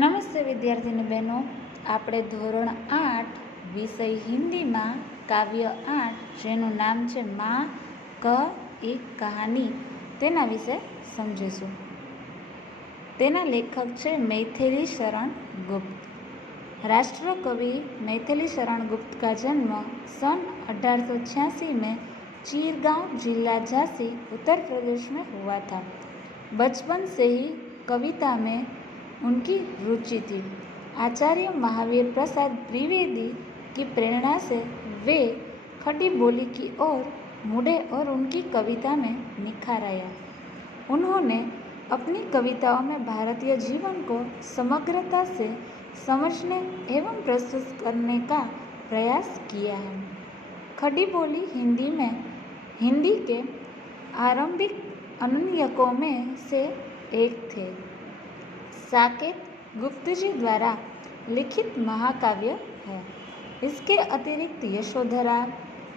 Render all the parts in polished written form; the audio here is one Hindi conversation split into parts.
નમસ્તે વિદ્યાર્થીની બહેનો, આપણે ધોરણ 8 વિષય હિન્દીમાં કાવ્ય 8 જેનું નામ છે માં ક એક કહાની તેના વિશે સમજીશું। તેના લેખક છે मैथिली शरण गुप्त। राष्ट्रकवि मैथिली शरण गुप्त का जन्म सन 1886 में चीरगांव जिला झांसी उत्तर प्रदेश में हुआ था। बचपन से ही कविता में उनकी रुचि थी। आचार्य महावीर प्रसाद द्विवेदी की प्रेरणा से वे खड़ी बोली की ओर मुड़े और उनकी कविता में निखार आया। उन्होंने अपनी कविताओं में भारतीय जीवन को समग्रता से समझने एवं प्रस्तुत करने का प्रयास किया है। खड़ी बोली हिंदी के आरंभिक अन्वयकों में से एक थे। साकेत गुप्त जी द्वारा लिखित महाकाव्य है। इसके अतिरिक्त यशोधरा,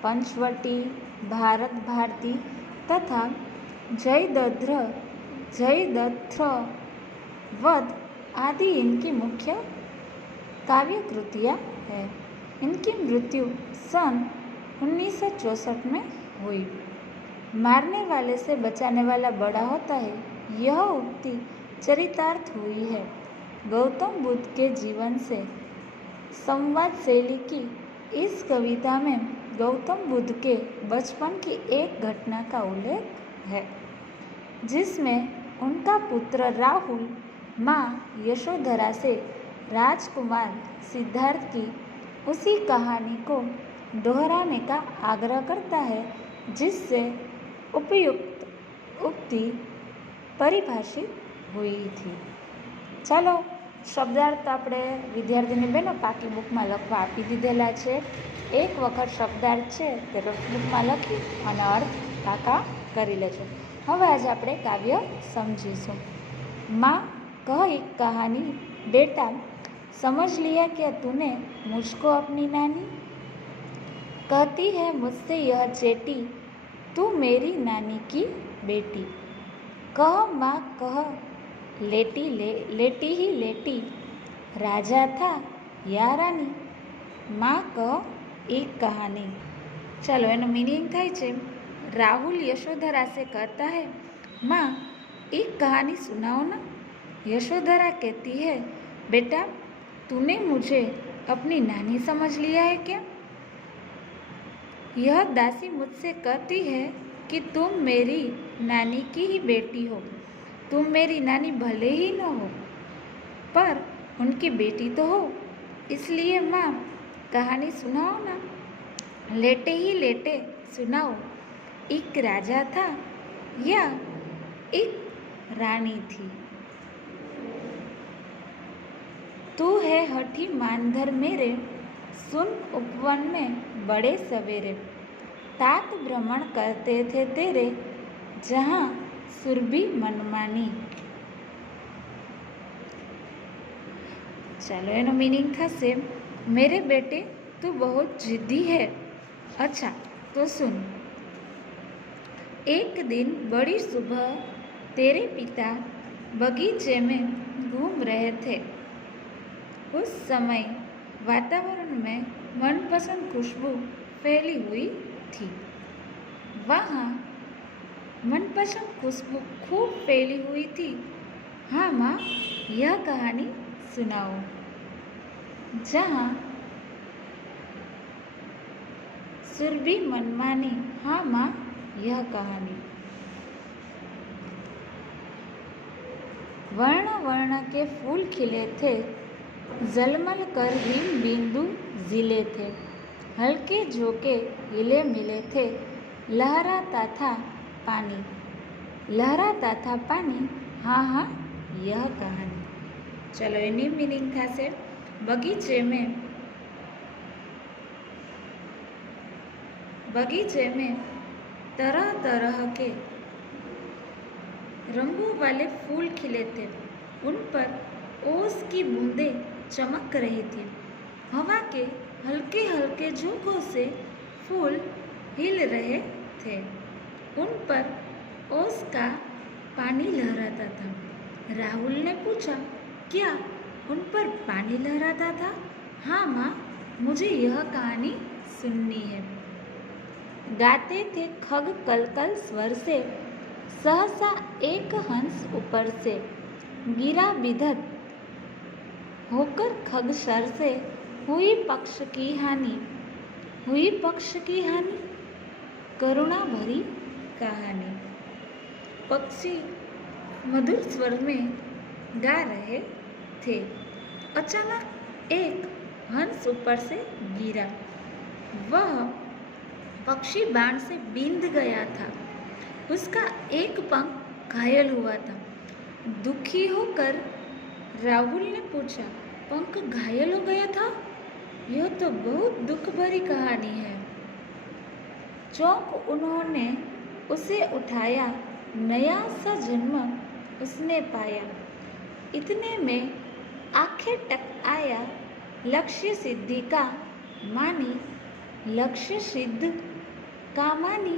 पंचवटी, भारत भारती तथा जयद्रथ वध आदि इनकी मुख्य काव्य कृतियाँ हैं। इनकी मृत्यु सन 1964 में हुई। मारने वाले से बचाने वाला बड़ा होता है, यह उक्ति चरितार्थ हुई है। गौतम बुद्ध के जीवन से संवाद शैली की इस कविता में गौतम बुद्ध के बचपन की एक घटना का उल्लेख है, जिसमें उनका पुत्र राहुल माँ यशोधरा से राजकुमार सिद्धार्थ की उसी कहानी को दोहराने का आग्रह करता है, जिससे उपयुक्त उक्ति परिभाषित हुई थी। चलो शब्दार्थ આપણે વિદ્યાર્થીની બહેનો પાકી બુકમાં લખવા આપી દીધેલા છે। એક વખત શબ્દાર્થ છે તે નોટબુકમાં લખી અને અર્થ પાકા કરી લેજો। હવે આજે આપણે કાવ્ય સમજીશું। माँ कह एक कहानी, बेटा समझ लिया क्या तूने मुझको अपनी नानी? कहती है मुझसे यह चेटी, तू मेरी नानी की बेटी। कह माँ कह, लेटी ही लेटी, राजा था या रानी? माँ कह एक कहानी। चलो एनो मीनिंग थाय छे। राहुल यशोधरा से कहता है, माँ एक कहानी सुनाओ ना। यशोधरा कहती है, बेटा तूने मुझे अपनी नानी समझ लिया है क्या? यह दासी मुझसे कहती है कि तुम मेरी नानी की ही बेटी हो। तुम मेरी नानी भले ही न हो, पर उनकी बेटी तो हो, इसलिए माँ कहानी सुनाओ ना। लेटे ही लेटे सुनाओ, एक राजा था या एक रानी थी? तू है हठी मानधर मेरे, सुन उपवन में बड़े सवेरे। तात भ्रमण करते थे तेरे, जहाँ सुरभि मनमानी। चलो एनो मीनिंग थशे, मेरे बेटे तू बहुत जिद्दी है। अच्छा तो सुन। एक दिन बड़ी सुबह तेरे पिता बगीचे में घूम रहे थे। उस समय वातावरण में मनपसंद खुशबू फैली हुई थी। वहाँ मनपसंद खुशबू खूब फैली हुई थी। हाँ माँ यह कहानी सुनाओ। जहाँ सुरभि मनमानी, हाँ माँ यह कहानी। वर्ण वर्ण के फूल खिले थे, जलमल कर हिम बिंदु जिले थे। हल्के झोंके हिले मिले थे, लहराता था पानी। लहराता था पानी, हाँ हाँ यह कहानी। चलो एनी मीनिंग थशे, बगीचे में तरह तरह के रंगों वाले फूल खिले थे। उन पर ओस की बूंदें चमक रही थी। हवा के हल्के हल्के झोंकों से फूल हिल रहे थे। उन पर ओस का पानी लहराता था। राहुल ने पूछा, क्या उन पर पानी लहराता था। हाँ माँ, मुझे यह कहानी सुननी है। गाते थे खग कलकल स्वर से, सहसा एक हंस ऊपर से गिरा बिधत होकर खग सर से, हुई पक्ष की हानि, हुई पक्ष की हानि, करुणा भरी कहानी। पक्षी मधुर स्वर में गा रहे थे। अचानक एक हंस ऊपर से गिरा। वह पक्षी बाण से बींध गया था। उसका एक पंख घायल हुआ था। दुखी होकर राहुल ने पूछा, पंख घायल हो गया था? यह तो बहुत दुख भरी कहानी है। चौंक उन्होंने उसे उठाया, नया सा जन्म उसने पाया। इतने में आखिर टक आया लक्ष्य सिद्धि का मानी, लक्ष्य सिद्ध का मानी,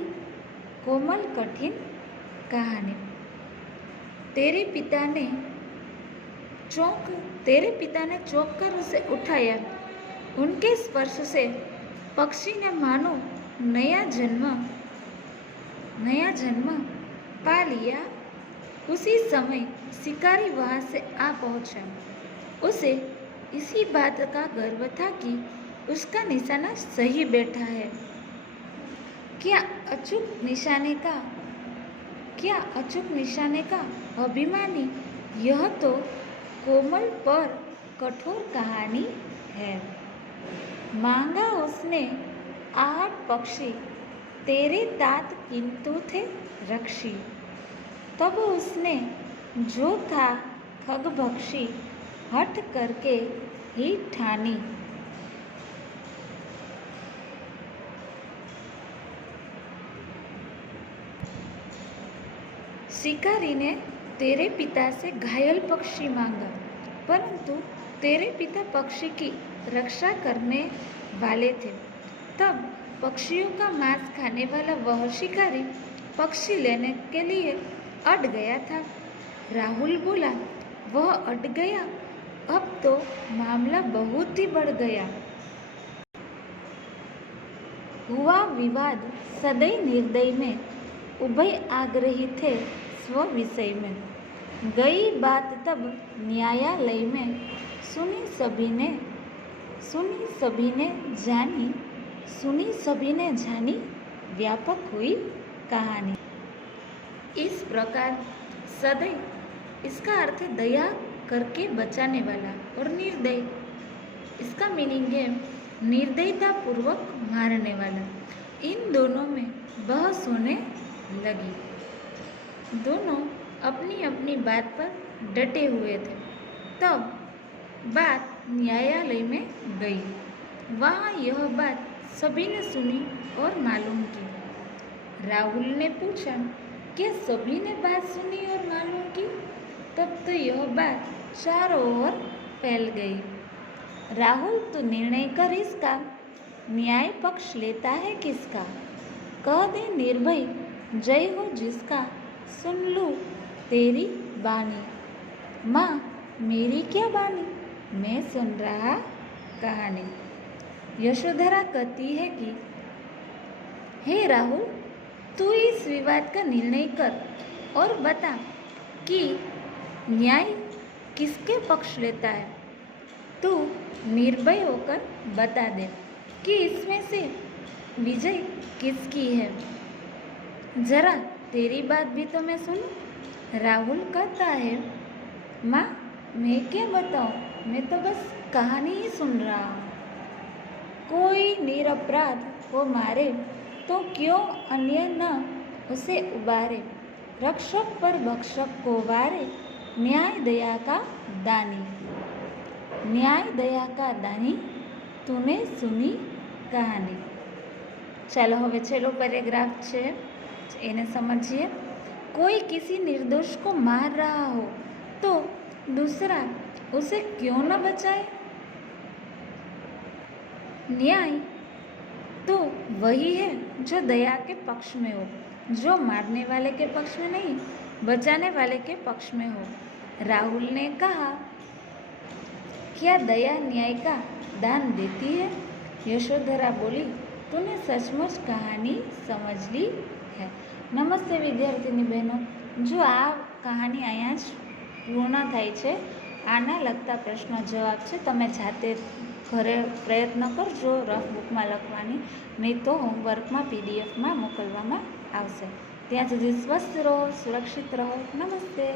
कोमल कठिन कहानी। तेरे पिता ने चौंक कर उसे उठाया। उनके स्पर्श से पक्षी ने मानो नया जन्म पा लिया। उसी समय शिकारी वहां से आ पहुंचा। उसे इसी बात का गर्व था कि उसका निशाना सही बैठा है। क्या अचूक निशाने का अभिमानी, यह तो कोमल पर कठोर कहानी है। मांगा उसने आहट पक्षी, तेरे तात किंतु थे रक्षी। तब उसने जो था खगभक्षी, हठ करके ही ठानी। शिकारी ने तेरे पिता से घायल पक्षी मांगा, परंतु तेरे पिता पक्षी की रक्षा करने वाले थे। तब पक्षियों का मांस खाने वाला वह शिकारी पक्षी लेने के लिए अड़ गया था। राहुल बोला, वह अड़ गया, अब तो मामला बहुत ही बढ़ गया। हुआ विवाद सदैव निर्दय में, उभय आग्रही थे स्व विषय में। गई बात तब न्यायालय में, सुनी सभी ने जानी, व्यापक हुई कहानी। इस प्रकार सदैव, इसका अर्थ है दया करके बचाने वाला, और निर्दय, इसका मीनिंग है निर्दयता पूर्वक मारने वाला। इन दोनों में बहस होने लगी। दोनों अपनी अपनी बात पर डटे हुए थे। तब बात न्यायालय में गई। वहाँ यह बात सभी ने सुनी और मालूम की। राहुल ने पूछा, क्या सभी ने बात सुनी और मालूम की? तब तो यह बात चारों ओर फैल गई। राहुल, तो निर्णय कर इसका, न्याय पक्ष लेता है किसका? कह दे निर्भय, जय हो जिसका, सुन लूँ तेरी बानी। माँ, मेरी क्या बानी, मैं सुन रहा कहानी। यशोधरा कहती है कि हे राहुल, तू इस विवाद का निर्णय कर और बता कि न्याय किसके पक्ष लेता है। तू निर्भय होकर बता दे कि इसमें से विजय किसकी है। जरा तेरी बात भी तो मैं सुनूं। राहुल कहता है, माँ, मैं क्या बताऊँ, मैं तो बस कहानी ही सुन रहा हूँ। कोई निरपराध को मारे तो क्यों अन्य न उसे उबारे। रक्षक पर भक्षक को वारे, न्याय दया का दानी। न्याय दया का दानी, तूने सुनी कहानी। ચાલો હવે છેલ્લો પેરેગ્રાફ છે એને સમજીએ। कोई किसी निर्दोष को मार रहा हो तो दूसरा उसे क्यों न बचाए। न्याय तो वही है जो दया के पक्ष में हो, जो मारने वाले के पक्ष में नहीं, बचाने वाले के पक्ष में हो। राहुल ने कहा, क्या दया न्याय का दान देती है? यशोधरा बोली, तूने सचमुच कहानी समझ ली है। નમસ્તે વિદ્યાર્થીની બહેનો, જો આ કહાની અહીંયા જ પૂર્ણ થાય છે. આના લગતા પ્રશ્નો જવાબ છે, તમે જાતે ઘરે પ્રયત્ન કરજો રફ બુકમાં લખવાની, નહીં તો હોમવર્કમાં પીડીએફમાં મોકલવામાં આવશે. ત્યાં સુધી સ્વસ્થ રહો, સુરક્ષિત રહો. નમસ્તે.